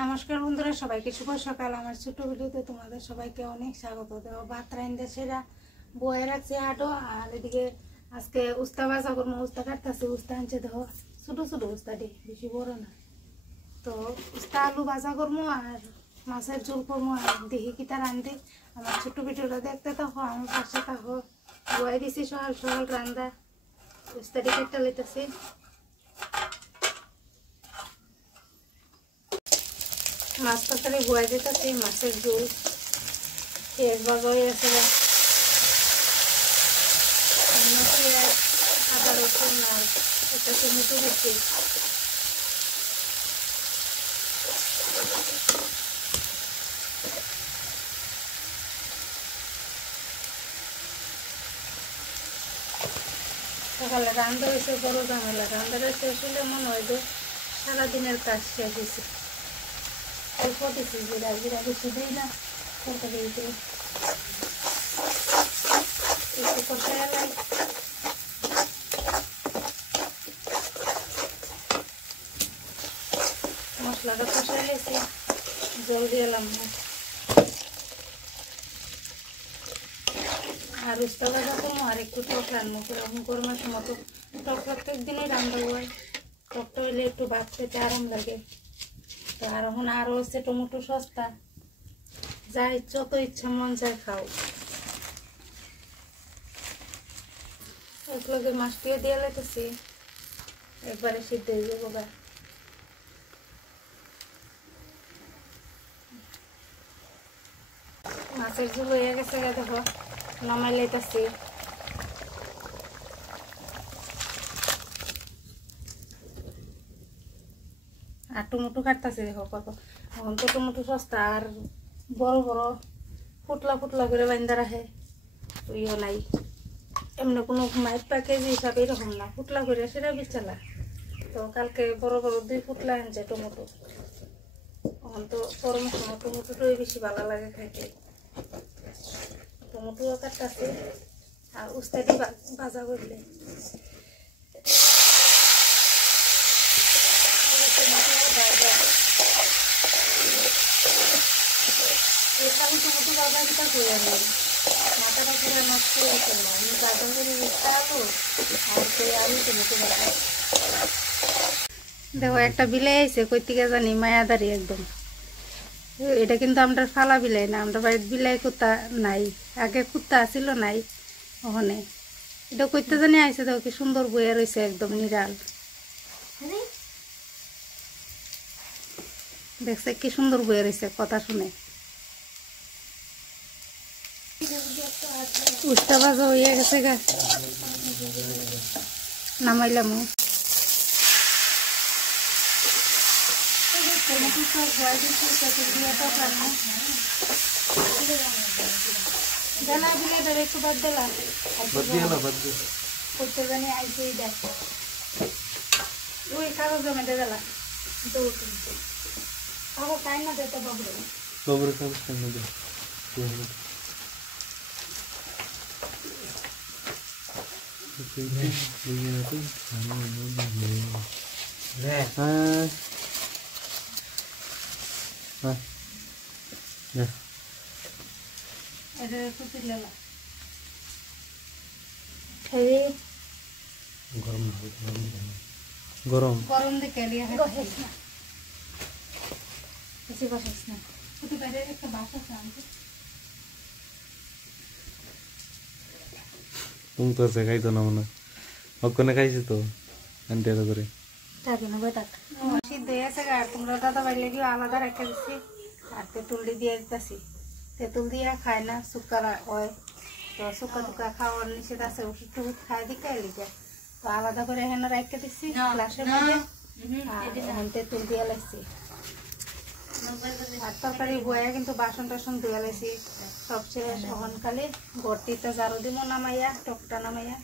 নমস্কার বন্ধুরা, সবাইকে শুভ সকাল। আমার ছোট ভিডিওতে তোমাদের সবাইকে অনেক স্বাগত। দেখো ভাত রাইন্দা সেরা বয়ে রাখছে হাঁটো, আর এদিকে আজকে উস্তা ভাজা করবো। উস্তা কাটতেছে, উস্তা আনছে দেখো ছোট ছোট উস্তাটি, বেশি বড় না। তো উস্তা আলু ভাজা করবো আর মাছের ঝোল করবো। আর দেখি কি তার আনতে আমার ছোট ভিডিওটা দেখতে থাকো, আমার পাশে থাকো। বয়ে দিছি সকাল সকাল রান্দা, উস্তাটি কেটে লইতেছি। মাছ তরকারি বয়ে দিতেছি, মাছের ঝোল পেঁয়াজ ভাজা হয়ে গেছে। পেঁয়াজ, আদা, রসুন আর একটা টমেটো দিচ্ছি। সকালে রান্না হয়েছে, বড় ঝামেলা। রান্নাটা শেষ হলে মনে হয় যে সারাদিনের কাজ শেষ হয়েছে। অল্প দিচ্ছি জিরা, জিরা বেশি দিই না তরকারিতে। একটু কষাই এলাই, মশলাটা কষাই লেছি, জল দিয়ে এলাম না। আর উস্তা ভাজা করবো আর একটু টক রান্না করবো। গরমের সময় তো টক প্রত্যেক দিনই রান্না হয়। টকটা হইলে একটু ভাত খেতে আরাম লাগে। তো আর এখন আরও হচ্ছে টমেটো সস্তা, যা যত ইচ্ছা মন চায় খাও। একলগে মাছটিও দিয়ে লেতেছি, একবারে সিদ্ধ হয়ে যাবো। মাছের ঝোল হয়ে গেছে, দেখো নামাই লাইতেছি। আর টমেটো কাটতেছি, দেখো কত। এখন তো টমেটো সস্তা, আর বড় বড় ফুটলা ফুটলা করে বান্ধা রাখে। ইয়ে নাই, এমনি কোনো মাইট প্যাকেজ হিসাবে এরকম না, ফুটলা করে সেটা বিচালা। তো কালকে বড় বড় 2 ফুটলা আনছে টমেটো। এখন তো গরমের সময় টমেটোটাই বেশি ভালো লাগে খাইতে। টমেটোও কাটতেছি আর উস্তাটি ভাজা করলে টমেটো ভাজা কিটা করে আনলাম, মাথাটা পুরো নষ্ট হয়ে গেল। আমি ভাজা করে উস্তা আলু আর আলু টমেটো ভাজা। দেখো একটা বিলাই আইছে, কই থেকে জানি, মায়াদারি একদম। এটা কিন্তু আমরা ফালা বিলাই না, আমরা বাড়ির বিলাই কুত্তা নাই। আগে কুত্তা ছিল, নাই ওখানে। এটা কইতে জানি আইছে, দেখো কি সুন্দর বইয়া রয়েছে, একদম নিরাল। দেখছে কি সুন্দর বইয়া রয়েছে, কথা শুনে। উস্তা ভাজা হইয়া গেছে গা, নামাইলাম। একটু বাদ দিলাম, করতে জানি আইসে দেখ ওই কাগজ জমাতে দিলাম। কাগজ টাইম না দিতে বাবুরে কাগজ টাইম না দে। গরম গরম দিকে একটা বাসা তুমি তো খাইতো না মনে ওখানে খাইছি তো আন্টিরা করে সিদ্ধ হয়ে আছে। আর তোমরা দাদা বাড়ি লেগে আলাদা রেখে দিচ্ছি, আর তেঁতুলটি দিয়ে দিতেছি। তেঁতুল দিয়ে খায় না, শুক্কারা হয়। তো শুক্কা টুকা খাওয়ার নিষেধ আছে, ওষুধ টুষুধ খাই দিকে লিখে। তো আলাদা করে এখানে রেখে দিচ্ছি গ্লাসের মধ্যে, আর তেঁতুল দিয়ে লাগছি। আর তরকারি বয়া কিন্তু বাসন টাসন ধুয়ে লাইছি সব শেষ। এখন খালি ভর্তিতে ঝাড়ু দিব, নামাইয়া টকটা নামাইয়া।